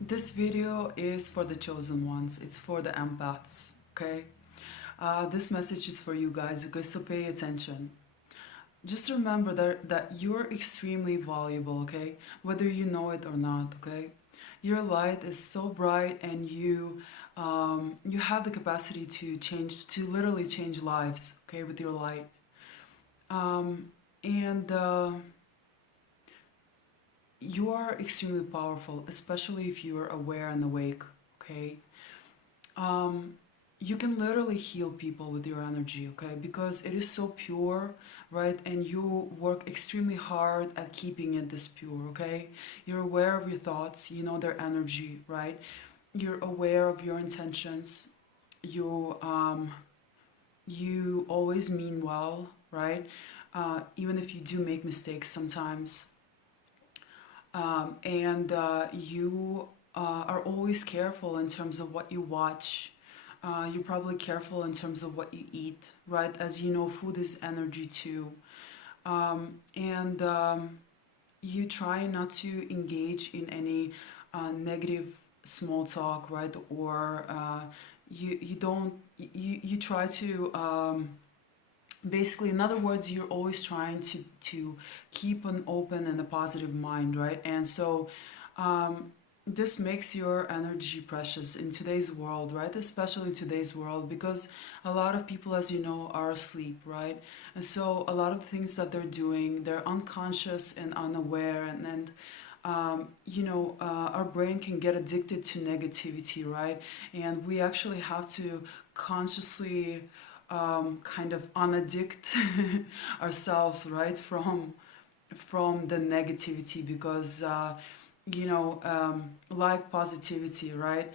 This video is for the chosen ones. It's for the empaths, okay? This message is for you guys, okay? So pay attention. Just remember that you're extremely valuable, okay? Whether you know it or not, okay? Your light is so bright, and you have the capacity to literally change lives, okay, with your light. And You are extremely powerful, especially if you are aware and awake, okay? Um, you can literally heal people with your energy, okay? Because it is so pure, right? And you work extremely hard at keeping it this pure, okay? You're aware of your thoughts, you know their energy, right? You're aware of your intentions. You always mean well, right? Even if you do make mistakes sometimes. And You are always careful in terms of what you watch. You're probably careful in terms of what you eat, right? As you know, food is energy too. And You try not to engage in any negative small talk, right? Or you don't you try to basically, in other words, you're always trying to keep an open and a positive mind, right? And so this makes your energy precious in today's world, right? Especially in today's world, because a lot of people, as you know, are asleep, right? And so a lot of things that they're doing, they're unconscious and unaware, and our brain can get addicted to negativity, right? And we actually have to consciously kind of unaddict ourselves, right, from the negativity, because like positivity, right?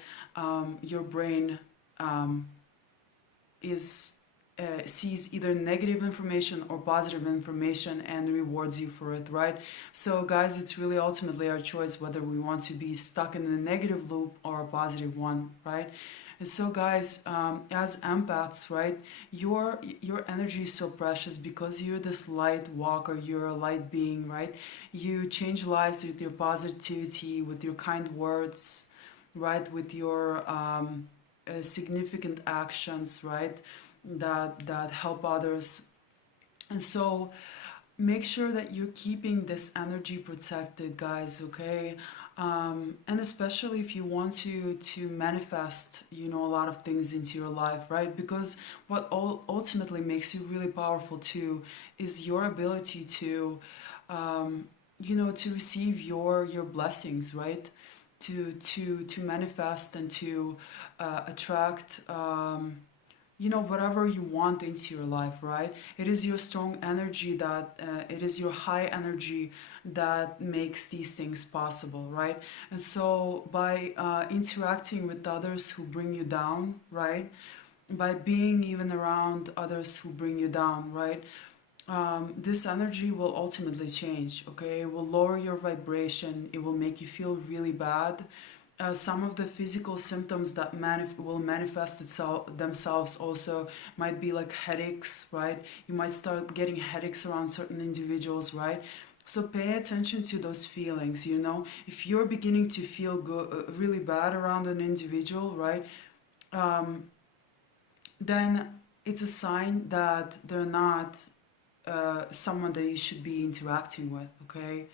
Your brain um, is sees either negative information or positive information and rewards you for it, right? So guys, it's really ultimately our choice whether we want to be stuck in a negative loop or a positive one, right? And so guys, as empaths, right, your energy is so precious because you're this light walker, you're a light being, right? You change lives with your positivity, with your kind words, right, with your significant actions, right, that help others. And so make sure that you're keeping this energy protected, guys, okay? And especially if you want to manifest, a lot of things into your life, right? Because what ultimately makes you really powerful too is your ability to receive your blessings, right? To manifest and to attract whatever you want into your life, right? It is your strong energy it is your high energy that makes these things possible, right? And so by interacting with others who bring you down, right, by being even around others who bring you down, right, this energy will ultimately change, okay? It will lower your vibration, it will make you feel really bad. Some of the physical symptoms that will manifest themselves also might be like headaches, right? You might start getting headaches around certain individuals, right? So pay attention to those feelings, If you're beginning to feel really bad around an individual, right? Um, then it's a sign that they're not someone that you should be interacting with, okay?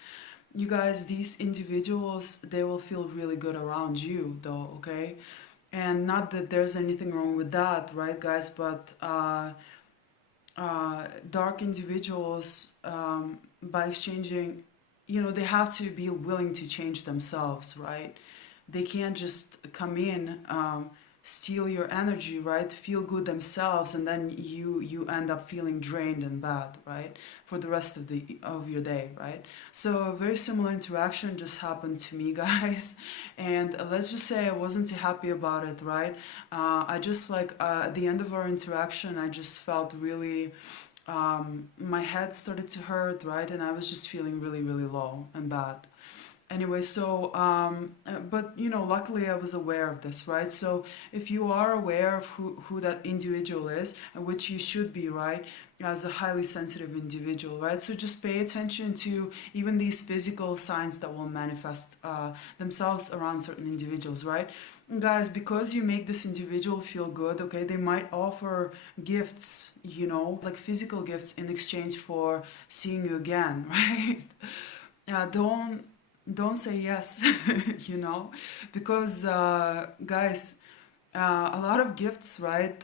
You guys, these individuals, they will feel really good around you though, okay? And not that there's anything wrong with that, right, guys? But dark individuals, by exchanging, they have to be willing to change themselves, right? They can't just come in, steal your energy, right? Feel good themselves, and then you end up feeling drained and bad, right? For the rest of your day, right? So a very similar interaction just happened to me, guys, and let's just say I wasn't too happy about it, right? I just at the end of our interaction, I just felt really. My head started to hurt, right? And I was just feeling really, really low and bad. Anyway, so but luckily I was aware of this, right? So if you are aware of who that individual is, and which you should be, right, as a highly sensitive individual, right? So just pay attention to even these physical signs that will manifest themselves around certain individuals, right? Guys, because you make this individual feel good, okay, they might offer gifts, like physical gifts in exchange for seeing you again, right? Don't say yes, you know, because guys, a lot of gifts, right,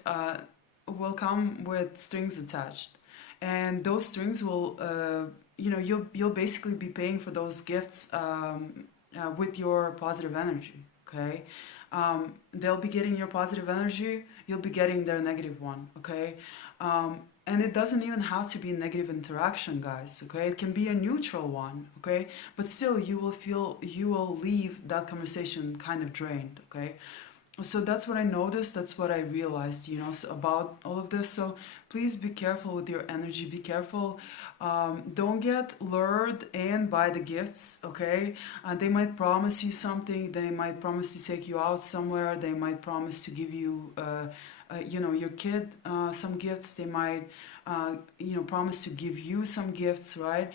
will come with strings attached, and those strings will, you'll basically be paying for those gifts with your positive energy. Okay, they'll be getting your positive energy, you'll be getting their negative one. Okay, and it doesn't even have to be a negative interaction, guys. Okay, it can be a neutral one. Okay, but still, you will leave that conversation kind of drained. Okay, so that's what I noticed, that's what I realized, about all of this. So please be careful with your energy, be careful. Don't get lured in by the gifts. Okay, they might promise you something, they might promise to take you out somewhere, they might promise to give you your kid some gifts, they might promise to give you some gifts, right?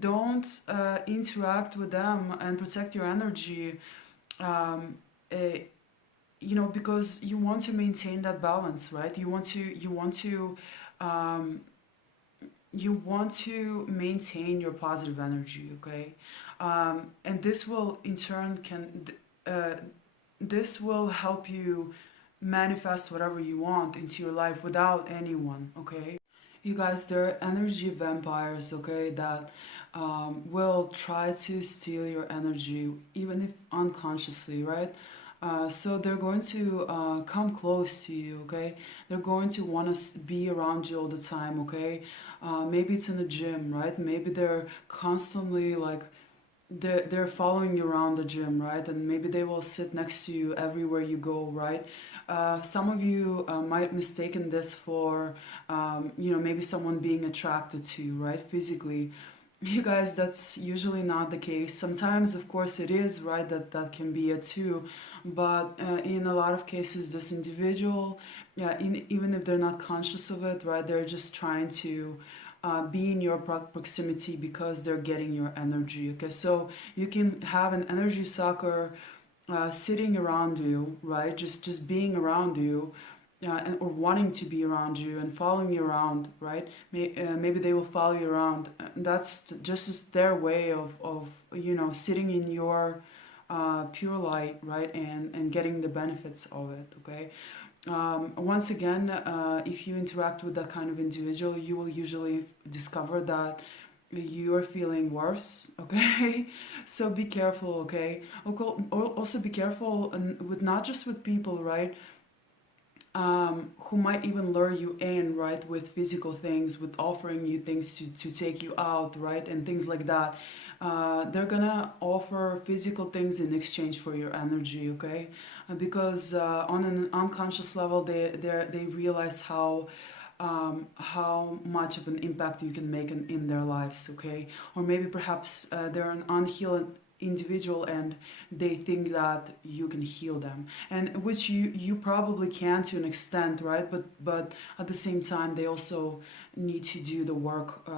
Don't interact with them, and protect your energy. um, eh, because you want to maintain that balance, right? Um, you want to maintain your positive energy. Okay, and this will in turn uh, this will help you manifest whatever you want into your life without anyone. Okay, you guys, there are energy vampires, okay, that will try to steal your energy, even if unconsciously, right? So they're going to come close to you, okay? They're going to want to be around you all the time, okay? Maybe it's in the gym, right? Maybe they're constantly like they're following you around the gym, right? And maybe they will sit next to you everywhere you go, right? Some of you might mistaken this for maybe someone being attracted to you, right, physically. You guys, that's usually not the case. Sometimes, of course, it is, right, that can be it too. But in a lot of cases, this individual, yeah, even if they're not conscious of it, right, they're just trying to be in your proximity because they're getting your energy. Okay, so you can have an energy sucker sitting around you, right? Just being around you, or wanting to be around you and following you around, right? Maybe they will follow you around. That's just their way of sitting in your pure light, right? And getting the benefits of it. Okay. Once again, if you interact with that kind of individual, you will usually discover that you are feeling worse. Okay, so be careful. Okay, also be careful with not just with people, right? Who might even lure you in, right, with physical things, with offering you things to take you out, right, and things like that. They're gonna offer physical things in exchange for your energy, okay? Because on an unconscious level, they realize how much of an impact you can make in their lives, okay? Or maybe perhaps they're an unhealed individual and they think that you can heal them, and which you probably can to an extent, right? But at the same time, they also need to do the work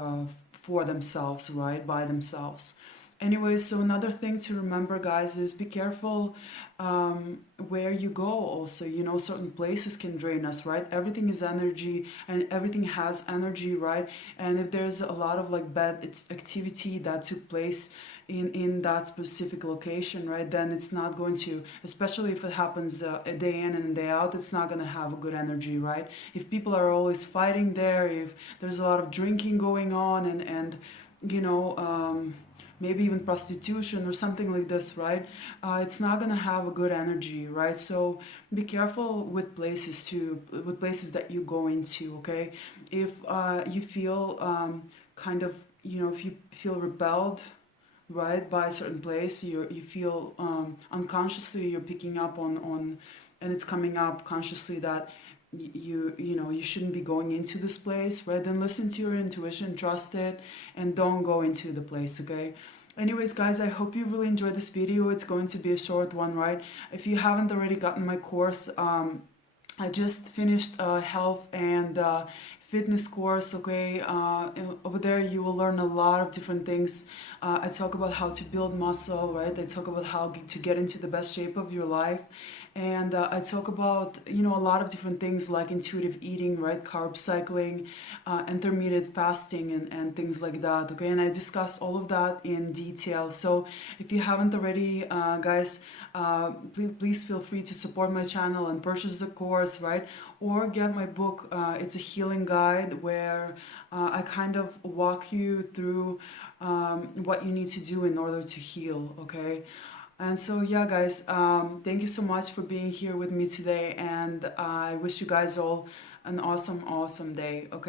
for themselves, right, by themselves. Anyways, so another thing to remember, guys, is be careful where you go. Also, certain places can drain us, right? Everything is energy, and everything has energy, right? And if there's a lot of like bad activity that took place in that specific location, right, then it's not going to, especially if it happens a day in and day out, it's not going to have a good energy, right? If people are always fighting there, if there's a lot of drinking going on, and you know maybe even prostitution or something like this, right? It's not gonna have a good energy, right? So be careful with places too, with places that you go into, okay? If you feel kind of, if you feel repelled, right, by a certain place, you feel unconsciously you're picking up on, and it's coming up consciously that you shouldn't be going into this place, right? Then listen to your intuition, trust it, and don't go into the place, okay? Anyways, guys, I hope you really enjoyed this video. It's going to be a short one, right? If you haven't already gotten my course, I just finished a health and fitness course, okay? Over there you will learn a lot of different things. I talk about how to build muscle, right? I talk about how to get into the best shape of your life. And I talk about, a lot of different things like intuitive eating, right? Carb cycling, intermittent fasting, and things like that, okay? And I discuss all of that in detail. So if you haven't already, guys, please feel free to support my channel and purchase the course, right? Or get my book. It's a healing guide where I kind of walk you through what you need to do in order to heal, okay? And so, yeah, guys, thank you so much for being here with me today. And I wish you guys all an awesome, awesome day, okay?